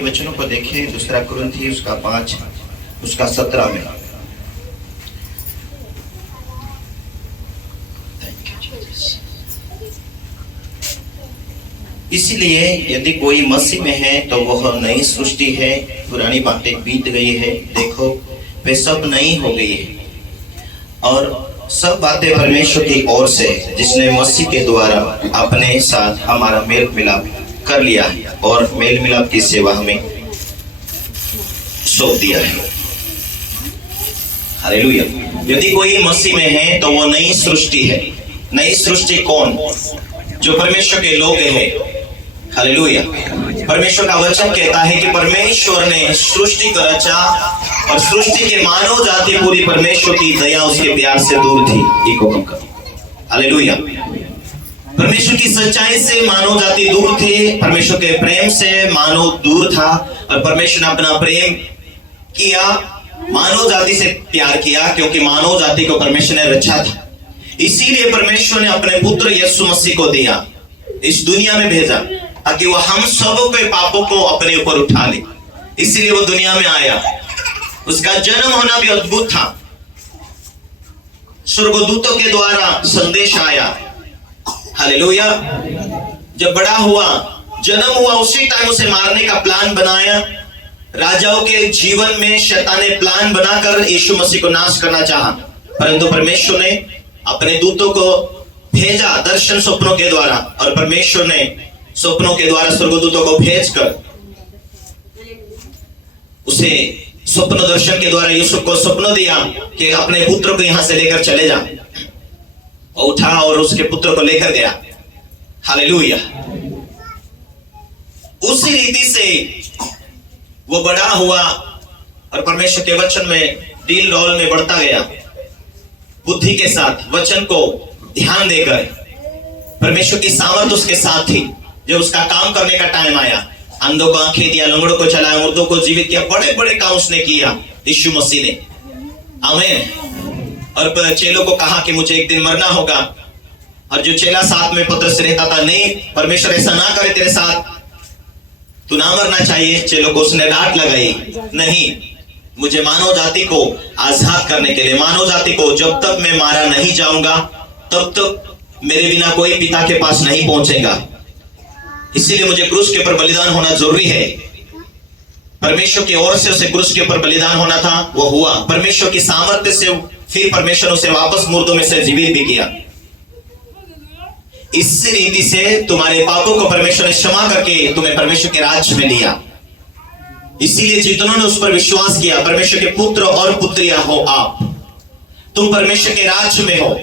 वचनों को देखें। दूसरा कुरिन्थी उसका 5 उसका 17 में। इसीलिए यदि कोई मसीह में है तो वह नई सृष्टि है, पुरानी बातें बीत गई है, देखो वे सब नई हो गई है। और सब बातें परमेश्वर की ओर से, जिसने मसीह के द्वारा अपने साथ हमारा मेल मिलाप कर लिया है और मेल मिलाप की सेवा हमें सौंप दिया है। हालेलुया। यदि कोई मसीह में है तो वो नई सृष्टि है। नई सृष्टि कौन? जो परमेश्वर के लोग हैं। हालेलुया। परमेश्वर का वचन कहता है कि परमेश्वर ने सृष्टि को रचा और सृष्टि के मानव जाति पूरी परमेश्वर की दया उसके प्यार से दूर थी। हालेलुया। परमेश्वर की सच्चाई से मानव जाति दूर थी, परमेश्वर के प्रेम से मानव दूर था और परमेश्वर ने अपना प्रेम किया, मानव जाति से प्यार किया, क्योंकि मानव जाति को परमेश्वर ने रचा था। इसीलिए परमेश्वर ने अपने पुत्र यीशु मसीह को दिया, इस दुनिया में भेजा ताकि वह हम सबों के पापों को अपने ऊपर उठा ले। इसीलिए वो दुनिया में आया। उसका जन्म होना भी अद्भुत था। स्वर्गदूतों के द्वारा संदेश आया। हालेलुया। जब बड़ा हुआ, जन्म हुआ, उसी टाइम उसे मारने का प्लान बनाया। राजाओं के जीवन में शैतान ने प्लान बनाकर यीशु मसीह को नाश करना चाहा, परंतु परमेश्वर ने अपने दूतों को भेजा दर्शन स्वप्नों के द्वारा, और परमेश्वर ने स्वप्नों के द्वारा स्वर्गदूतों को भेजकर उसे स्वप्न दर्शन के द्वारा यूसुफ को स्वप्न दिया कि अपने पुत्र को यहां से लेकर चले जा। और उठा और उसके पुत्र को लेकर गया। हालेलुया। उसी रीति से वो बड़ा हुआ और परमेश्वर के वचन में डील डॉल में बढ़ता गया, बुद्धि के साथ, वचन को ध्यान देकर। परमेश्वर की सामर्थ उसके साथ थी। जब उसका काम करने का टाइम आया, अंधों को आंखें दिया, लंगड़ों को चलाया, मुर्दों को जीवित किया, बड़े बड़े काम उसने किया यीशु मसीह ने। आमीन। और चेलों को कहा कि मुझे एक दिन मरना होगा। और जो चेला साथ में पतरस से रहता था, नहीं परमेश्वर ऐसा ना करे तेरे साथ, तू ना मरना चाहिए। चेलों को उसने डांट लगाई, नहीं, मुझे मानव जाति को आजाद करने के लिए, मानव जाति को जब तक मैं मारा नहीं जाऊंगा तब तक मेरे बिना कोई पिता के पास नहीं पहुंचेगा। इसीलिए मुझे क्रूस के ऊपर बलिदान होना जरूरी है। परमेश्वर की ओर से उसे क्रूस के ऊपर बलिदान होना था, वो हुआ। परमेश्वर की सामर्थ्य से फिर परमेश्वर उसे वापस मुर्दों में से जीवित भी किया। इस रीति से तुम्हारे पापों को परमेश्वर ने क्षमा करके तुम्हें परमेश्वर के राज्य में लिया। इसीलिए जितनों ने उस पर विश्वास किया, परमेश्वर के पुत्र और पुत्रियां हो आप, तुम परमेश्वर के राज्य में हो।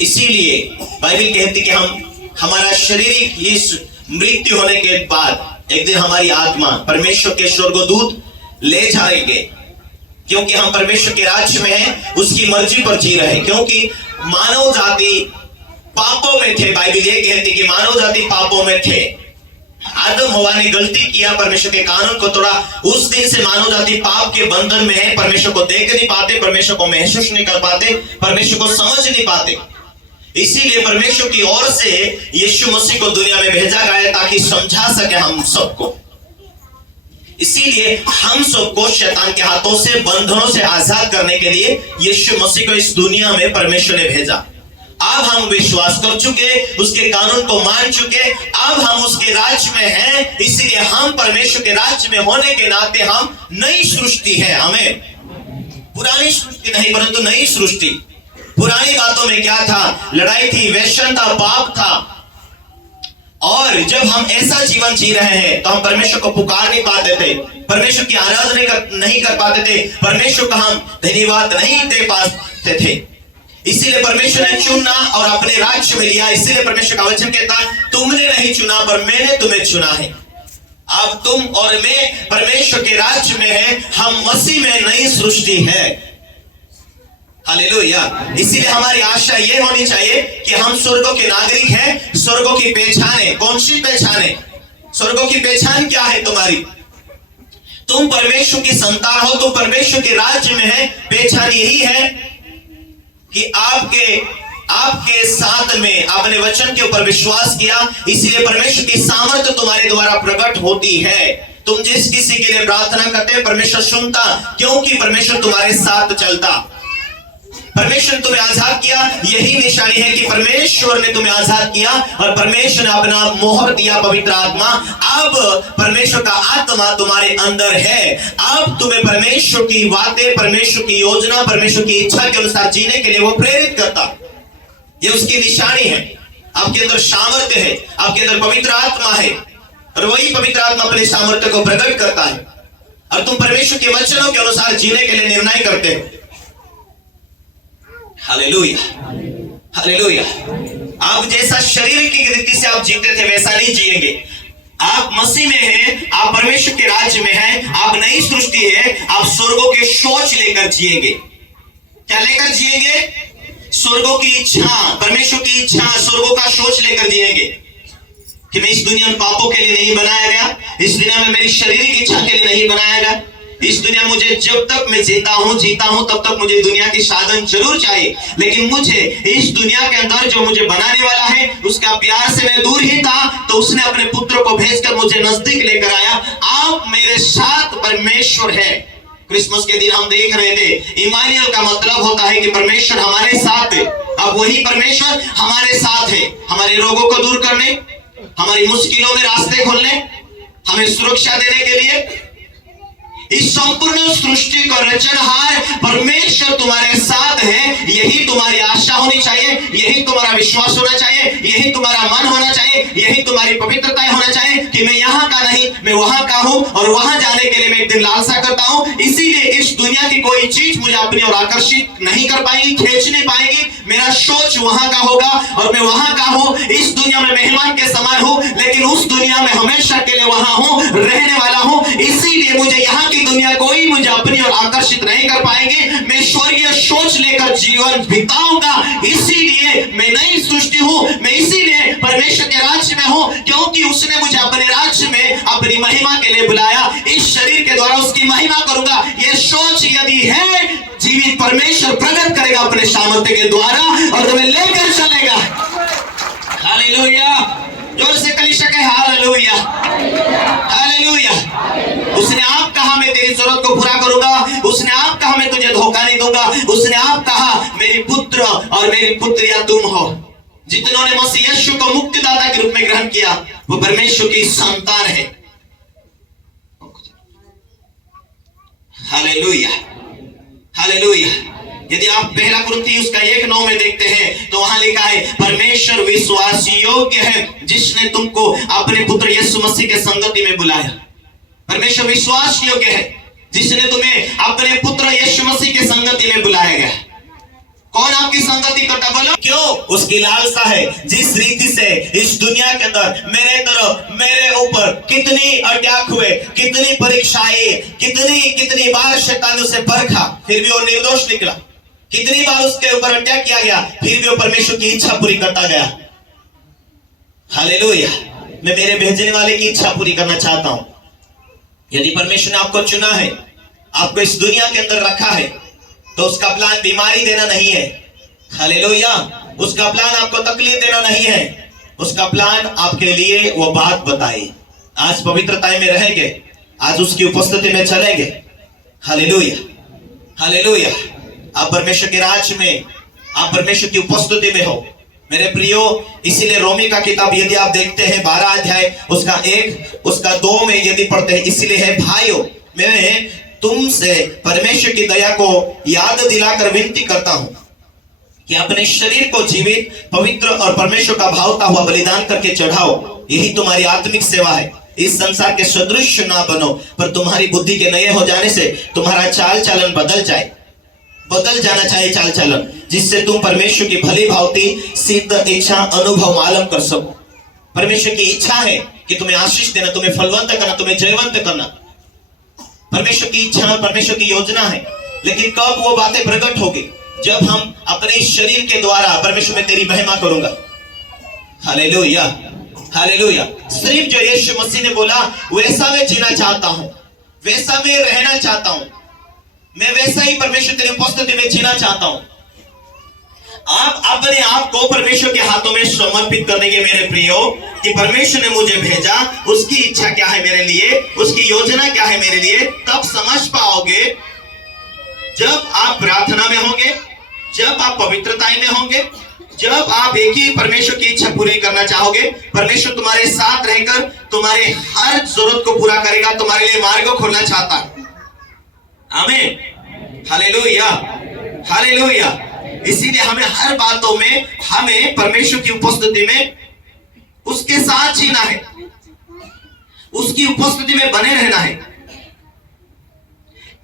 इसीलिए बाइबल कहती कि हमारा शारीरिक इस मृत्यु होने के बाद एक दिन हमारी आत्मा परमेश्वर के स्वर्गदूत ले जाएंगे, क्योंकि हम परमेश्वर के राज्य में हैं, उसकी मर्जी पर जी रहे। क्योंकि मानव जाति पापों में थे। बाइबल ये कहती कि मानव जाति पापों में थे। आदम हवा ने गलती किया, परमेश्वर के कानून को तोड़ा। उस दिन से मानव जाति पाप के बंधन में है। परमेश्वर को देख नहीं पाते, परमेश्वर को महसूस नहीं कर पाते, परमेश्वर को समझ नहीं पाते। इसीलिए परमेश्वर की ओर से यीशु मसीह को दुनिया में भेजा गया ताकि समझा सके हम सबको। इसीलिए हम सबको शैतान के हाथों से, बंधनों से आजाद करने के लिए यीशु मसीह को इस दुनिया में परमेश्वर ने भेजा। अब हम विश्वास कर चुके, उसके कानून को मान चुके, अब हम उसके राज्य में हैं। इसीलिए हम परमेश्वर के राज्य में होने के नाते हम नई सृष्टि है। हमें पुरानी सृष्टि नहीं, परंतु नई सृष्टि। पुरानी बातों में क्या था? लड़ाई थी, वेश्मन था, पाप था। और जब हम ऐसा जीवन जी रहे हैं तो हम परमेश्वर को पुकार नहीं पाते थे, परमेश्वर की आराधना नहीं कर पाते थे, परमेश्वर का हम धन्यवाद नहीं दे पाते थे। इसीलिए परमेश्वर ने चुना और अपने राज्य में लिया। इसीलिए परमेश्वर का वचन कहता है, तुमने नहीं चुना पर मैंने तुम्हें चुना है। अब तुम और मैं परमेश्वर के राज्य में है, हम मसीह में नई सृष्टि है। हालेलुया। इसीलिए हमारी आशा यह होनी चाहिए कि हम स्वर्गों के नागरिक हैं। स्वर्गों की पहचान है। कौन सी पहचान है? स्वर्गों की पहचान क्या है तुम्हारी? तुम परमेश्वर की संतान हो, तुम परमेश्वर के राज्य में है। पहचान यही है कि आपके साथ में आपने वचन के ऊपर विश्वास किया, इसलिए परमेश्वर की सामर्थ्य तुम्हारे द्वारा प्रकट होती है। तुम जिस किसी के लिए प्रार्थना करते हैं परमेश्वर सुनता, क्योंकि परमेश्वर तुम्हारे साथ चलता। परमेश्वर ने तुम्हें आजाद किया, यही निशानी है कि परमेश्वर ने तुम्हें आजाद किया और परमेश्वर ने अपना मोहर दिया, पवित्र आत्मा। अब परमेश्वर का आत्मा तुम्हारे अंदर है। अब तुम्हें परमेश्वर की बातें, परमेश्वर की योजना, परमेश्वर की इच्छा के अनुसार जीने के लिए वो प्रेरित करता। ये उसकी निशानी है। आपके अंदर सामर्थ्य है, आपके अंदर पवित्र आत्मा है और वही पवित्र आत्मा अपने सामर्थ्य को प्रकट करता है और तुम परमेश्वर के वचनों के अनुसार जीने के लिए निर्णय करते हो। Hallelujah, hallelujah. आप जैसा शरीर की रीति से आप जीते थे वैसा नहीं जिएंगे। आप मसीह में हैं, आप परमेश्वर के राज्य में हैं, आप नई सृष्टि है। आप स्वर्गों के सोच लेकर जिएंगे। क्या लेकर जिएंगे? स्वर्गों की इच्छा, परमेश्वर की इच्छा, स्वर्गों का सोच लेकर जिएंगे कि मैं इस दुनिया में पापों के लिए नहीं बनाया गया, इस दुनिया में मेरी शारीरिक इच्छा के लिए नहीं बनाया गया। इस दुनिया मुझे जब तक मैं जीता हूं तब तक मुझे दुनिया की साधन जरूर चाहिए, लेकिन मुझे इस दुनिया के अंदर जो मुझे बनाने वाला है उसका प्यार से मैं दूर ही था, तो उसने अपने पुत्र को भेजकर मुझे नजदीक लेकर आया। आप मेरे साथ परमेश्वर है। क्रिसमस के दिन हम देख रहे थे, इमानुएल का मतलब होता है कि परमेश्वर हमारे साथ है। अब वही परमेश्वर हमारे साथ है, हमारे रोगों को दूर करने, हमारी मुश्किलों में रास्ते खोलने, हमें सुरक्षा देने के लिए। इस संपूर्ण सृष्टि का रचनहार परमेश्वर तुम्हारे साथ है। यही तुम्हारी आशा होनी चाहिए, यही तुम्हारा विश्वास होना चाहिए, यही तुम्हारा मन होना चाहिए, यही तुम्हारी पवित्रता होना चाहिए कि मैं यहाँ का नहीं, मैं वहां का हूँ और वहां जाने के लिए मैं एक दिन लालसा करता हूँ। इसीलिए इस दुनिया की कोई चीज मुझे अपनी ओर आकर्षित नहीं कर पाएगी, खींच नहीं पाएगी। मेरा सोच वहां का होगा और मैं वहां का हूँ। इस दुनिया में मेहमान के समान हूँ, लेकिन उस दुनिया में हमेशा के लिए वहां हूँ, रहने वाला हूँ। इसीलिए मुझे यहाँ की दुनिया कोई मुझे अपनी ओर आकर्षित नहीं कर पाएंगे। मैं स्वर्गीय सोच लेकर जीवन बिताऊंगा। इसीलिए मैं नई सृष्टि हूं, मैं इसीलिए परमेश्वर के राज्य में हूं, क्योंकि उसने मुझे अपने राज्य में अपनी महिमा के लिए बुलाया। इस शरीर के द्वारा उसकी महिमा करूंगा। यह सोच यदि है, जीवित परमेश्वर प्रकट करेगा अपने सामर्थ्य के द्वारा और तुम्हें लेकर चलेगा। हालेलुया। जोर से कलीसिया कहे हालेलुया, हालेलुया। उसने आप कहा मैं तेरी जरूरत को पूरा करूंगा, उसने आप कहा मैं तुझे धोखा नहीं दूंगा, उसने आप कहा मेरी पुत्र और मेरी पुत्रिया तुम हो। जितनों ने मसीह यीशु को मुक्तिदाता के रूप में ग्रहण किया वो परमेश्वर की संतान है। Hallelujah, hallelujah. यदि आप पहला कुरिन्थियों उसका 1:9 में देखते हैं तो वहां लिखा है परमेश्वर विश्वास योग्य है जिसने तुमको अपने पुत्र यीशु मसीह के संगति में बुलाया। परमेश्वर विश्वास योग्य है जिसने तुम्हें अपने पुत्र यीशु मसीह के संगति में बुलाया गया। कौन आपकी संगति करता बोलो? क्यों? उसकी लालसा है। जिस रीति से इस दुनिया के अंदर मेरे तरफ, मेरे ऊपर कितनी अटैक हुए, कितनी परीक्षाएं, कितनी बार शैतान ने उसे परखा, फिर भी वो निर्दोष निकला। कितनी बार उसके ऊपर अटैक किया गया, फिर भी वो परमेश्वर की इच्छा पूरी करता गया। हालेलुया। मैं मेरे भेजने वाले की इच्छा पूरी करना चाहता हूं। यदि परमेश्वर ने आपको चुना है, आपको इस दुनिया के अंदर रखा है, तो उसका प्लान बीमारी देना नहीं है। हालेलुया। उसका प्लान आपको तकलीफ देना नहीं है। उसका प्लान आपके लिए वो बात बताए। आज पवित्रता में रहेंगे, आज उसकी उपस्थिति में चलेंगे। Hallelujah, hallelujah. आप परमेश्वर के राज्य में, आप परमेश्वर की उपस्थिति में हो मेरे प्रियो। इसीलिए रोमी का किताब यदि आप देखते हैं 12 अध्याय उसका 1 उसका 2 में यदि पढ़ते हैं, इसलिए है भाइयों मैं तुमसे परमेश्वर की दया को याद दिलाकर विनती करता हूं कि अपने शरीर को जीवित, पवित्र और परमेश्वर का भावता हुआ बलिदान करके चढ़ाओ। यही तुम्हारी आत्मिक सेवा है। इस संसार के सदृश ना बनो, पर तुम्हारी बुद्धि के नए हो जाने से तुम्हारा चाल चलन बदल जाना चाहिए चाल चलन, जिससे तुम परमेश्वर की भली भांति सिद्ध इच्छा अनुभव मालूम कर सको। परमेश्वर की इच्छा है कि तुम्हें आशीष देना, तुम्हें फलवंत करना, तुम्हें जयवंत करना। परमेश्वर की इच्छा, परमेश्वर की योजना है। लेकिन कब वो बातें प्रकट होगी? जब हम अपने शरीर के द्वारा परमेश्वर में तेरी महिमा करूंगा। Hallelujah, hallelujah. सिर्फ जो यीशु मसीह ने बोला वैसा मैं जीना चाहता हूं, वैसा मैं रहना चाहता हूं, मैं वैसा ही परमेश्वर तेरी उपस्थिति में जीना चाहता हूं। आप अपने आप को परमेश्वर के हाथों में समर्पित कर देंगे मेरे प्रियो, कि परमेश्वर ने मुझे भेजा, उसकी इच्छा क्या है मेरे लिए, उसकी योजना क्या है मेरे लिए। तब समझ पाओगे जब आप प्रार्थना में होंगे, जब आप पवित्रता में होंगे, जब आप एक ही परमेश्वर की इच्छा पूरी करना चाहोगे। परमेश्वर तुम्हारे साथ रहकर तुम्हारे हर जरूरत को पूरा करेगा, तुम्हारे लिए मार्ग खोलना चाहता है। आमीन, हालेलुया, हालेलुया। इसीलिए हमें हर बातों में हमें परमेश्वर की उपस्थिति में उसके साथ जीना है, उसकी उपस्थिति में बने रहना है।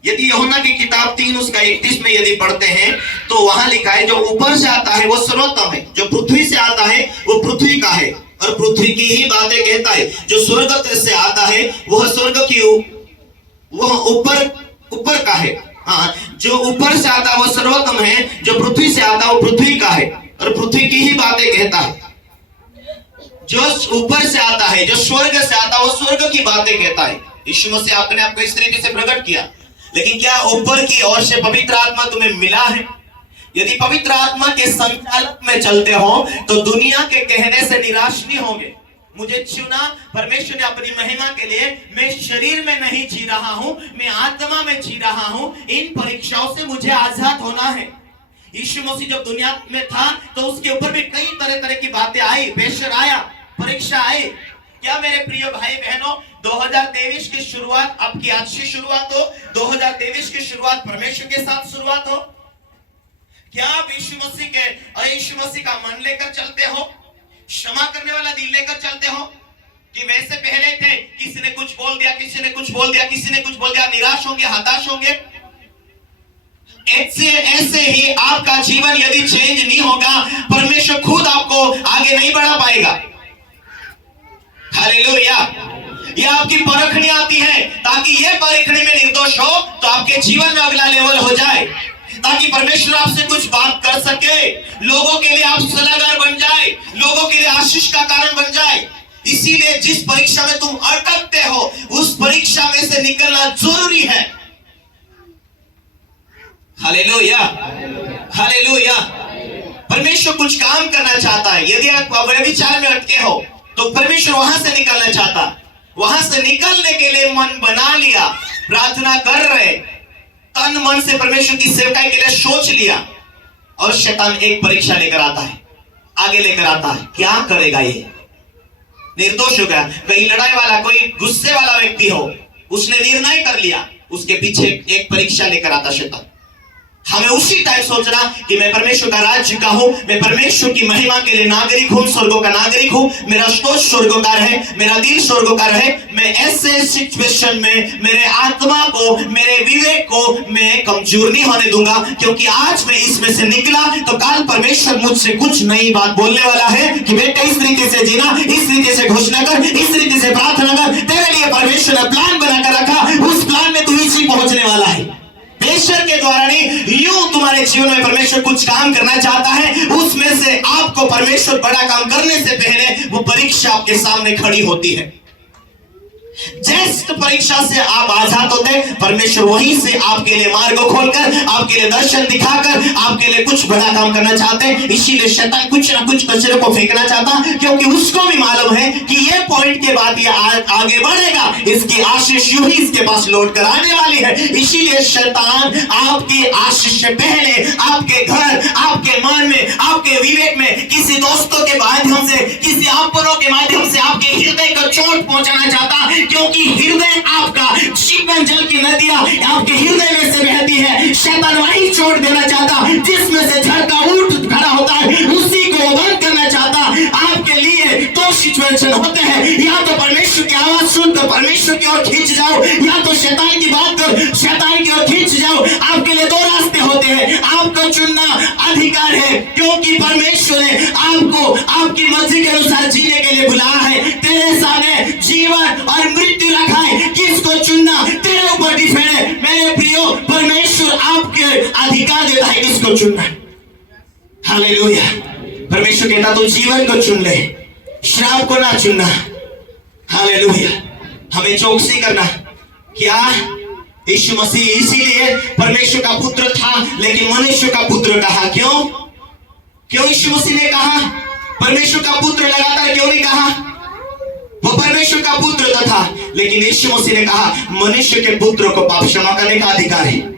यदि यूहन्ना की किताब 3 उसका 31 में यदि पढ़ते हैं तो वहां लिखा है, जो ऊपर से आता है वो सर्वोत्तम है, जो पृथ्वी से आता है वो पृथ्वी का है और पृथ्वी की ही बातें कहता है। जो स्वर्ग से आता है वह स्वर्ग की वह ऊपर का है। हाँ, जो ऊपर से आता है वो सर्वोत्तम है, जो पृथ्वी से आता है वो पृथ्वी का है और पृथ्वी की ही बातें कहता है। जो ऊपर से आता है, जो स्वर्ग से आता है वो स्वर्ग की बातें कहता है। यीशु मसीह आपने आपको इस तरीके से प्रकट किया। लेकिन क्या ऊपर की ओर से पवित्र आत्मा तुम्हें मिला है? यदि पवित्र आत्मा के संचालक में चलते हो तो दुनिया के कहने से निराश नहीं होंगे। मुझे चुना परमेश्वर ने अपनी महिमा के लिए, मैं शरीर में नहीं जी रहा हूं, मैं आत्मा में जी रहा हूं। इन परीक्षाओं से मुझे आजाद होना है। यीशु मसीह जब दुनिया में था तो उसके ऊपर भी कई तरह तरह की बातें आई, प्रेशर आया, परीक्षा आई। क्या मेरे प्रिय भाई बहनों, 2023 की शुरुआत आपकी अच्छी शुरुआत हो, 2023 की शुरुआत परमेश्वर के साथ शुरुआत हो। क्या आप यीशु मसीह का मन लेकर चलते हो, क्षमा करने वाला दिल लेकर चलते हो, कि वैसे पहले थे, किसी ने कुछ बोल दिया, किसी ने कुछ बोल दिया, किसी ने कुछ बोल दिया, निराश होंगे, हताश होंगे। ऐसे ही आपका जीवन यदि चेंज नहीं होगा, परमेश्वर खुद आपको आगे नहीं बढ़ा पाएगा। हालेलुया। यह आपकी परखनी आती है ताकि ये परखनी में निर्दोष हो तो आपके जीवन में अगला लेवल हो जाए, ताकि परमेश्वर आपसे कुछ बात कर सके, लोगों के लिए आप सलाहकार बन जाए, लोगों के लिए आशीष का कारण बन जाए। इसीलिए जिस परीक्षा में तुम अटकते हो उस परीक्षा में से निकलना जरूरी है। Hallelujah, hallelujah. परमेश्वर कुछ काम करना चाहता है। यदि आप व्यभिचार में अटके हो तो परमेश्वर वहां से निकलना चाहता, वहां से निकलने के लिए मन बना लिया, प्रार्थना कर रहे, तन मन से परमेश्वर की सेवकाई के लिए सोच लिया, और शैतान एक परीक्षा लेकर आता है, आगे लेकर आता है। क्या करेगा ये? निर्दोष हो गया, कहीं लड़ाई वाला, कोई गुस्से वाला व्यक्ति हो, उसने निर्णय कर लिया, उसके पीछे एक परीक्षा लेकर आता शैतान। हमें उसी टाइम सोचना कि मैं परमेश्वर का राज्य का हूं, मैं परमेश्वर की महिमा के लिए नागरिक हूं, स्वर्गों का नागरिक हूं, मेरा सोच स्वर्गोकार है, मेरा दिल स्वर्गोकार है। मैं ऐसे सिचुएशन में मेरे आत्मा को, मेरे विवेक को मैं कमजोर नहीं होने दूंगा, क्योंकि आज मैं इसमें से निकला तो कल परमेश्वर मुझसे कुछ नई बात बोलने वाला है कि बेटा इस तरीके से जीना, इस तरीके से घोषणा कर, इस तरीके से प्रार्थना कर। तेरे लिए परमेश्वर ने प्लान बनाकर रखा, उस प्लान में तू इसी पहुंचने वाला है। प्रेशर के द्वारा नहीं, यूं तुम्हारे जीवन में परमेश्वर कुछ काम करना चाहता है। उसमें से आपको परमेश्वर बड़ा काम करने से पहले वो परीक्षा आपके सामने खड़ी होती है। जस्ट परीक्षा से आप आजाद होते, परमेश्वर वहीं से आपके लिए मार्ग खोलकर, आपके लिए दर्शन दिखाकर, आपके लिए कुछ बड़ा काम करना चाहते हैं। इसीलिए शैतान कुछ ना कुछ कचरे को फेंकना चाहता, क्योंकि उसको भी मालूम है कि ये पॉइंट के बाद ये आगे बढ़ेगा, इसकी आशीष यूं ही इसके पास लौट कर आने वाली है। इसीलिए शैतान आपकी आशीष से पहले आपके घर, आपके मन में, आपके विवेक में, किसी दोस्तों के माध्यम से, किसी आपरों के माध्यम से आपके हृदय को चोट पहुंचाना चाहता, क्योंकि हृदय आपका जीवन जल की नदियां आपके हृदय में से बहती है। शैतान वही चोट देना चाहता जिसमें से झरका उठ खड़ा होता है, उसी को बंद करना चाहता। आपके लिए दो सिचुएशन होते हैं, या तो परमेश्वर की आवाज सुन कर परमेश्वर की ओर खींच जाओ, या तो शैतान की बात कर शैतान की ओर खींच जाओ। आपके लिए दो रास्ते होते हैं, आपको चुनना अधिकार है, क्योंकि परमेश्वर ने आपको आपकी मर्जी के अनुसार जीने के लिए बुलाया है। तेरे सामने जीवन और मृत्यु रखा है, किसको चुनना तेरे ऊपर डिपेंड है। मेरे प्रियो, परमेश्वर आपके अधिकार देता है किसको चुनना। हालेलुया। परमेश्वर कहता तू जीवन को चुन ले, श्राप को ना चुनना। हालेलुया। हमें चौकसी करना। क्या यीशु मसीह इसीलिए परमेश्वर का पुत्र था लेकिन मनुष्य का पुत्र कहा? क्यों? क्यों यीशु मसीह ने कहा? परमेश्वर का पुत्र लगातार क्यों नहीं कहा? वो परमेश्वर का पुत्र तो था, लेकिन यीशु मसीह ने कहा मनुष्य के पुत्र को पाप क्षमा करने का अधिकार है।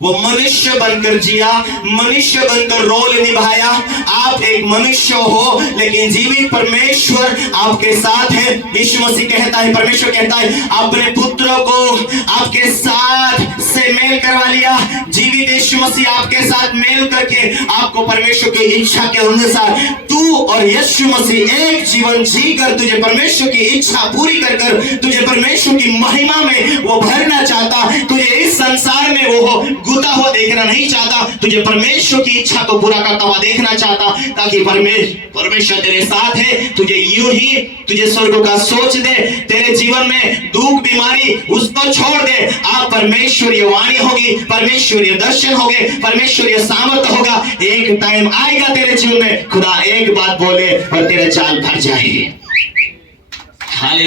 वो मनुष्य बनकर जिया, मनुष्य बनकर रोल निभाया। आप एक मनुष्य हो, लेकिन जीवित परमेश्वर आपके साथ है। यीशु मसीह कहता है, परमेश्वर कहता है, अपने पुत्र को आपके साथ से मेल करवा लिया। जीवित यीशु मसीह आपके साथ मेल करके आपको परमेश्वर की इच्छा के अनुसार तू और यीशु मसीह एक जीवन जीकर तुझे परमेश्वर की इच्छा पूरी कर कर तुझे परमेश्वर की महिमा में वो भरना चाहता। तुझे इस संसार में वो गुता हुआ देखना नहीं चाहता, तुझे परमेश्वर की इच्छा को पूरा करता हुआ देखना चाहता, ताकि परमेश्वर तेरे साथ है। तुझे यूं ही तुझे स्वर्ग का सोच दे, तेरे जीवन में दुख बीमारी उसको छोड़ दे। आप परमेश्वरीय वाणी होगी, परमेश्वरीय दर्शन होंगे, परमेश्वरीय सामर्थ होगा। एक टाइम आएगा तेरे जीवन में खुदा एक बात बोले और तेरे जाल भर जाएगी।